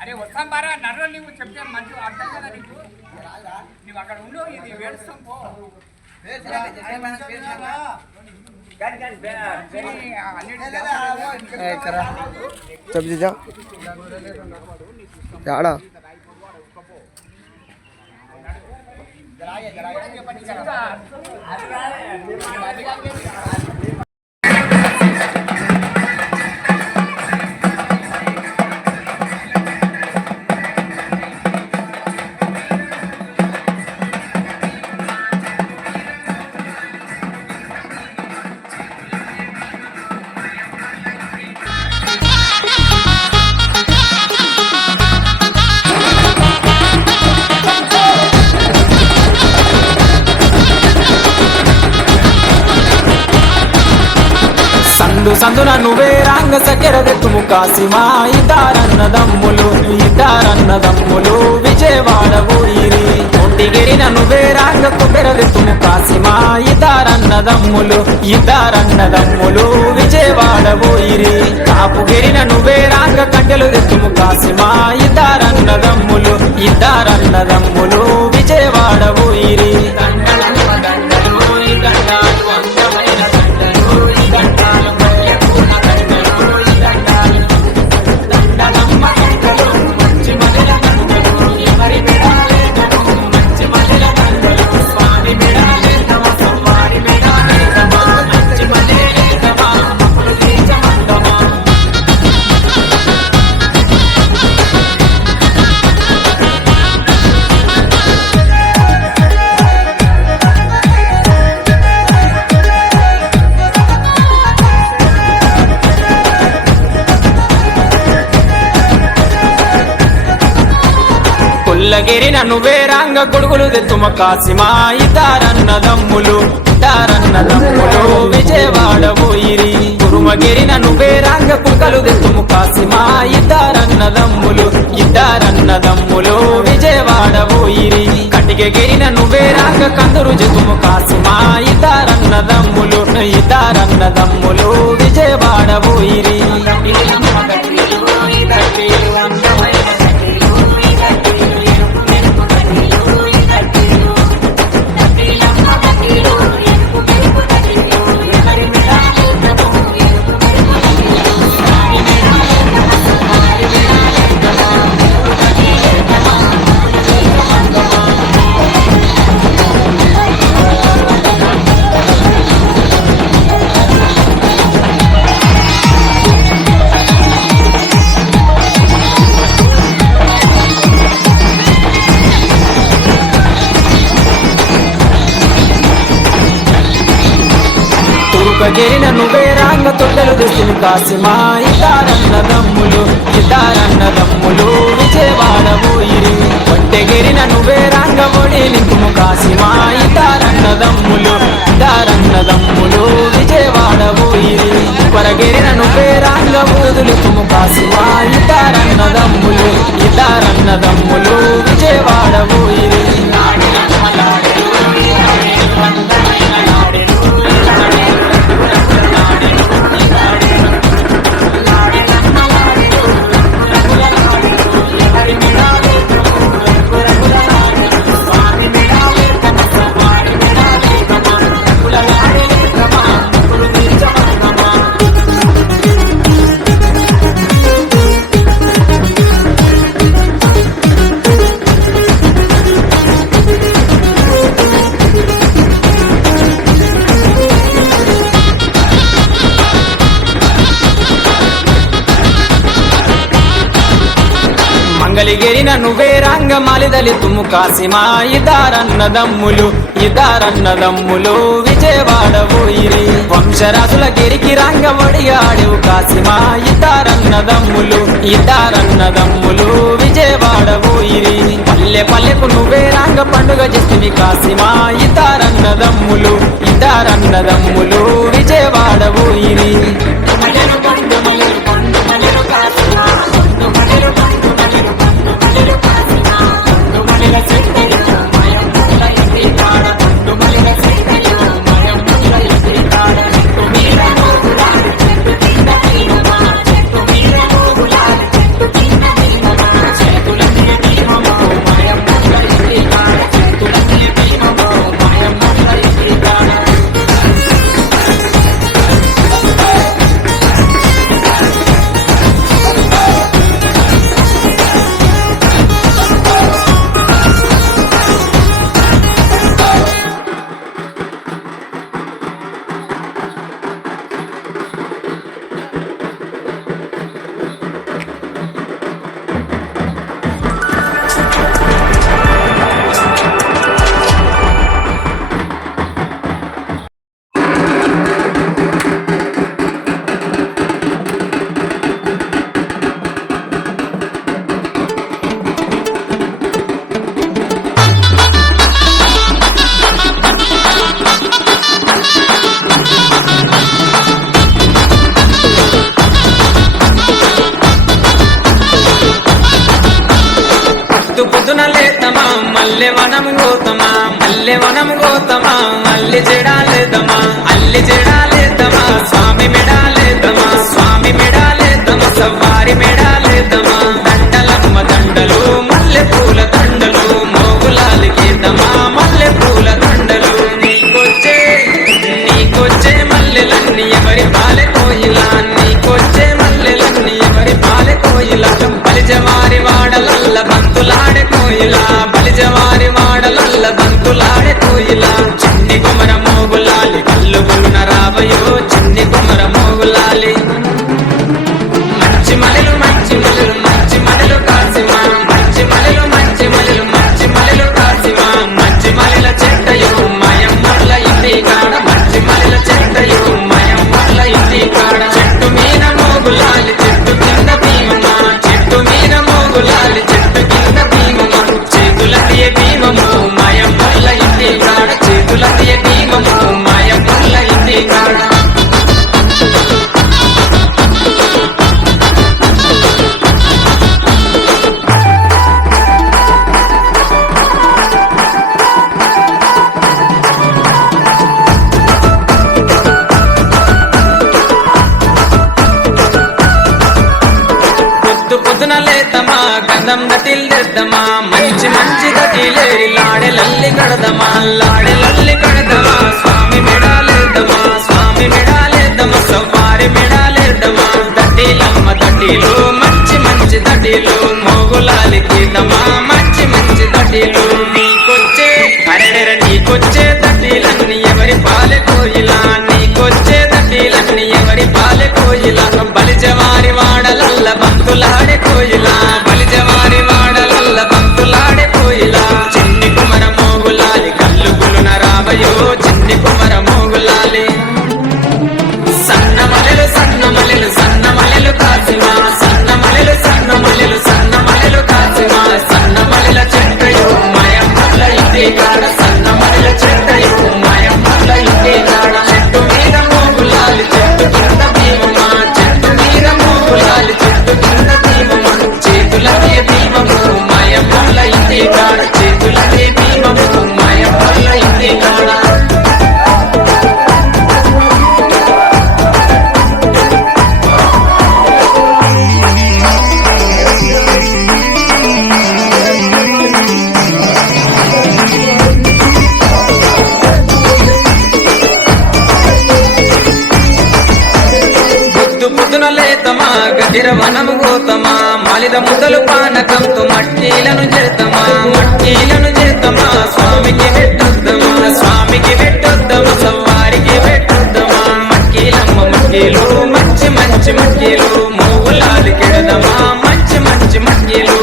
అరే వస్తాం బారా నర్ర నీవు చెప్తే మంచి అర్థం కదా నీకు నువ్వు అక్కడ ఉండు ఇది వేడుస్తాం పో याड़ा సందున నువ్వే రాంగ సకెరదెత్తుము కాసిమా ఇద్దారన్నదమ్ములు విజయవాడ ఊరిరి ఒంటిగిరిన నువ్వే రాంగ కొబ్బెరదెత్తుము కాసిమా ఇద్దారన్నదమ్ములు విజయవాడ ఊరిరి కాపుగిరిన నువ్వే రాంగ కంటెలు దెత్తుము కాసిమా ఇద్దారన్నదమ్ములు విజయవాడ ఊరిరి పుల్లగిరిన నువ్వే రాంగ గొడుగులు దెత్తుమ కాసిమా ఇద్దారన్నదమ్ములు విజయవాడ ఊరిరి కురుమగిరిన నువ్వే రాంగ కుక్కలు దెత్తుము కాసిమా ఇద్దారన్నదమ్ములు విజయవాడ ఊరిరి కటిగగిరిన నువ్వే రాంగ కందురు జెత్తుము కాసిమా ఇద్దారన్నదమ్ములు విజయవాడ ఊరిరి తురుకగిరిన నువ్వే రాంగ తొట్టెలు దెత్తుము కాసిమా ఇద్దారన్నదమ్ములు విజయవాడ ఊరిరి ఒంటెగిరిన నువ్వే రాంగ ఒడి నింపుము కాసిమా ఇద్దారన్నదమ్ములు విజయవాడ ఊరిరి కొరగిరిన నువ్వే రాంగ ఊదులింపుము కాసిమా ఇద్దారన్నదమ్ములు విజయవాడ ఊరిరి మంగళగిరిన నువ్వే రాంగ మాలిదలిత్తుము కాసిమా ఇద్దారన్నదమ్ములు విజయవాడ ఊరిరి వంశరాజుల గిరికి రాంగ ఒడిగాడెవు కాసిమా ఇద్దారన్నదమ్ములు విజయవాడ ఊరిరి పల్లె పల్లెకు నువ్వే రాంగ పండుగ చేస్తువి కాసిమా ఇద్దారన్నదమ్ములు విజయవాడ ఊరిరి మల్లె వనం గోతమా మల్లె వనం గోతమా మల్లె జడాలేదమా అల్లి జడాలేదమా స్వామి మెడాలేదమా స్వామి మెడాలేదమా సవారి మెడాలేదమా దండలమ్మ దండలు మల్లె పూల దండలు మోగులాలికేదమా మల్లె పూల దండలు నీకొచ్చే మల్లెలన్నీ ఎవరి పాలె కోయిలా నీకొచ్చే మల్లెలన్నీ ఎవరి పాలె కోయిలా బలిజవారి వాడలల్ల బంతులాడే కోయిలా బలిజవారి వాడలల్ల బంతులాడే కోయిలా చిన్ని కుమర మోగులాలి కళ్ళు గులున రావయో చిన్ని కుమర మోగులాలి మంచి మలెలు మంచి మలెలు మంచి మలెలు కాసిమా మంచి మలెలు మంచి మలెలు మంచి మలెలు కాసిమా మంచి మలెల చెట్టయో మయమ్మల ఇంటి కాడ మంచి మలెల చెట్టయో మయమ్మల ఇంటి కాడ చెట్టు మీద మోగులాలి చెట్టు కింద భీమమా చెట్టు మీద మోగులాలి చెట్టు కింద భీమమా చేతులకే భీమము మయమ్మల ఇంటి కాడ చేతులకే భీమము మయమ్మల ఇంటి కాడ పొద్దున లేతమా గంధం దటిల్దమా మంచి మంచి దటిలేరి లాడెలల్లి కడదమా లాడెలల్లి కడదమా స్వామి మెడాలేదమా స్వామి మెడాలేదమా సవారి మెడాలేదమా దటిలమ్మ దటిలు మంచి మంచి దటిలు మోగులాలికిదమా మంచి మంచి దటిలు నీకొచ్చే అరెరెర నీకొచ్చే దటిలన్నీ ఎవరి పాలె కోయిలా నీకొచ్చే దటిలన్నీ ఎవరి పాలె కోయిలా బలిజవారి వాడలల్ల బంతులాడే కోయిలా బలిజవారి వాడలల్ల బంతులాడే కోయిలా చిన్ని కుమర మోగులాలి కళ్ళు గులున రావయో చిన్ని కుమర మోగులాలి సన్న మలెలు సన్న మలెలు సన్న మలెలు కాసిమా సన్న మలెలు సన్న మలెలు సన్న మలెలు కాసిమా సన్న మలెల చెట్టయో మయమ్మల ఇంటి కాడ సన్న మలెల చెట్టయో మయమ్మల ఇంటి కాడ చెట్టు మీద మోగులాలి చెట్టు కింద భీమమా చెట్టు మీద మోగులాలి చెట్టు కింద భీమమా చేతులకే భీమము మయమ్మల ఇంటి కాడ చేతులకే భీమము మయమ్మల ఇంటి కాడ పొద్దున లేతమా గదిర వనము గోతమా మాలిద ముదలు పానకంతో మట్టీలను చేతమా మట్టీలను చేతమా స్వామికి పెట్టొద్దమా స్వామికి పెట్టొద్దమా సవారికి పెట్టొద్దమా మట్కీలమ్మ మట్కీలు మంచి మంచి మట్కీలు మోగులాలి కెడదమా మంచి మంచి మట్కీలు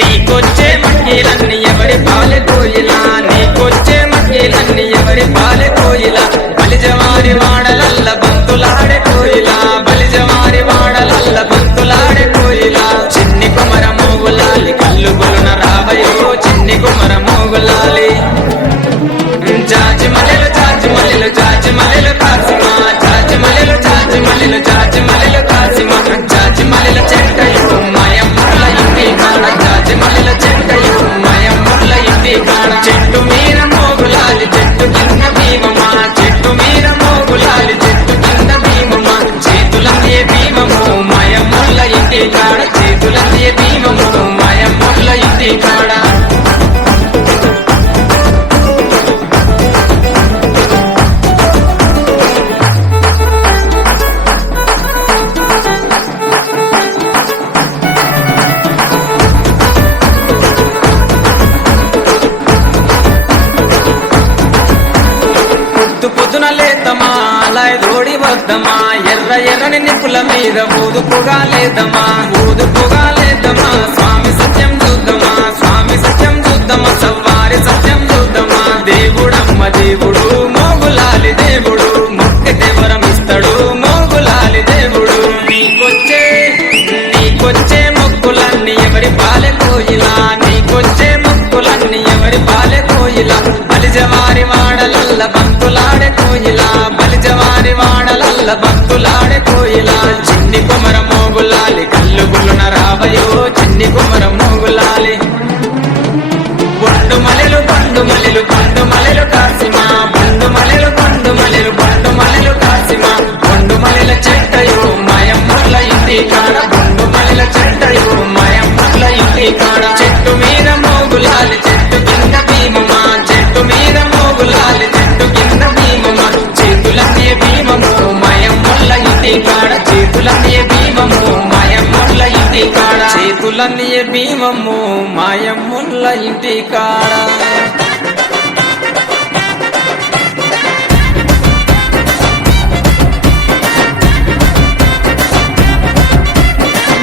నీకొచ్చే మట్కీలన్నీ ఎవరి పాలె కోయిలా నీకొచ్చే మట్కీలన్నీ ఎవరి పాలె కోయిలా బలిజవారి వాడలల్ల బంతులాడే కోయిలా బలిజవారి వాడలల్ల బంతులాడే కోయిలా చిన్ని కుమర మోగులాలి కళ్ళు గులున రావయో చిన్ని కుమర మోగులాలి జాజి మలెలు జాజి మలెలు జాజి మలెలు కాసిమా జాజి మలెలు జాజి మలెలు జాజి మలెలు కాసిమా జాజి మలెల చెట్టయో మయమ్మల ఇంటి కాడ జాజి మలెల చెట్టయో మయమ్మల ఇంటి కాడ చెట్టు మీద మోగులాలి చెట్టు కింద భీమమా చెట్టు మీద మోగులాలి చెట్టు కింద భీమమా చేతులకే భీమము మయమ్మల ఇంటి కాడ చేతులకే భీమము మయమ్మల ఇంటి కాడ పొద్దున లేతమా అలా దోడి వద్దమా ఎర్ర ఎర్రని నిప్పుల మీద ఊదుపుగా లేదమా ఊదుపుగా లేదమా స్వామి సత్యం చూద్దామా స్వామి సత్యం చూద్దామా సవారి సత్యం చూద్దామా దేవుడమ్మ దేవుడు మోగులాలి దేవుడు మొక్కితే వరం ఇస్తాడు మోగులాలి దేవుడు నీకొచ్చే మొక్కులన్నీ ఎవరి పాలె కోయిలా నీకొచ్చే మొక్కులన్నీ ఎవరి పాలె కోయిలా బలిజవారి వాడలల్ల బంతులాడే కోయిలా బలిజవారి వాడలల్ల బంతులాడే కోయిలా చిన్ని కుమర మోగులాలి కళ్ళు గులున రావయో చిన్ని కుమర మోగుల ఆశలన్నీ భీమమ్ము మాయమ్ముల్ల ఇంటి కాడ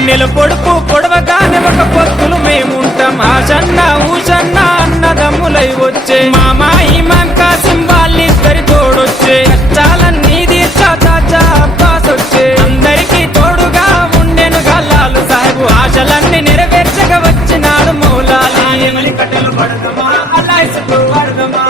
నెల పొడుపు పొడవగానే ఒక పొత్తులు మేముంటాం ఆశన్న ఊషన్న అన్నదమ్ములై వచ్చే మామాయి కాసిం వాళ్ళిద్దరి తోడొచ్చే కష్టాలన్నీ తీర్చా చాచా అబ్బాస్ వచ్చే అందరికీ తోడుగా ఉండెను గల్లాలు సాహెబు ఆశలన్నీ నెరవేర్చగా వచ్చినాడు మౌలాలి ఎవరి కట్టెలు పడదమా అల్లాయిసుకు పడదమా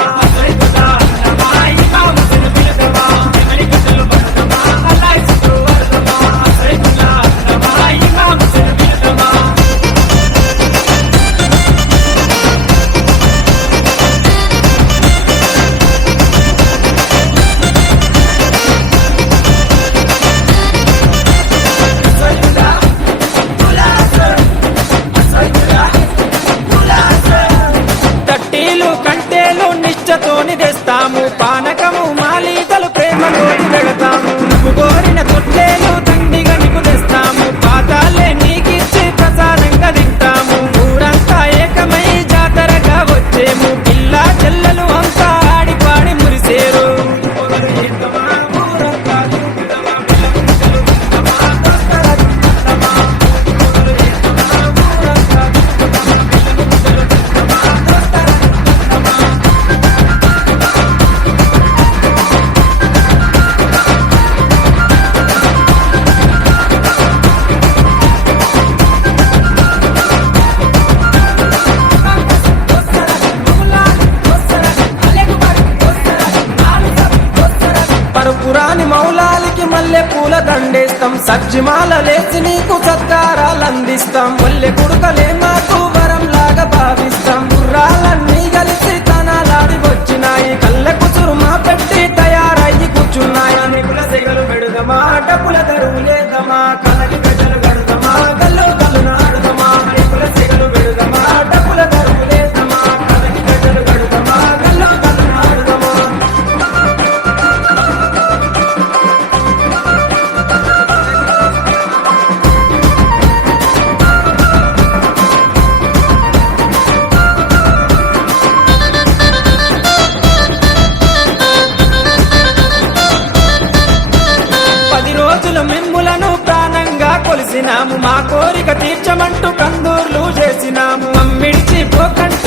తట్టీలు కంటేలు నిష్టతోని తెస్తాము పానకము మాలీతలు ప్రేమతోని పెడతాము నువ్వు కోరిన తొట్టేలు తండ్రిగా నీకు తెస్తాము పాతాలే నీకిచ్చి ప్రసాదంగా తింటాము ఊరంతా ఏకమై జాతరగా వచ్చేము పిల్ల చెల్లెలు అంతా ఆడిపాడి మురిసేరు పరుపురాని మౌలాలికి మల్లె పూల దండేస్తాం సజ్జిమాల లేచి నీకు సత్కారాలు అందిస్తాం మల్లె కుడుకలే మాకు వరం లాగా భావిస్తాం గుర్రాలన్నీ కలిసి తనాలాడి వచ్చినాయి కళ్ళ కుచురుమా పెట్టి తయారయ్యి కూర్చున్నాయి అనేకుల సెగలు పెడుదమా డబ్బుల దరువు లేదమా కలకి గజలు గడుదమా గల్లు కళ్ళు నాడుదమా అనేకుల సెగలు పెడుదమా డబ్బుల దరువు లేదమా కలకి గజలు గడుదమా గల్లు కళ్ళు నాడుదమా మిమ్ములను ప్రాణంగా కొలిసినాము మా కోరిక తీర్చమంటూ కందూర్లు చేసినాము అమ్మిడిచి పోకంట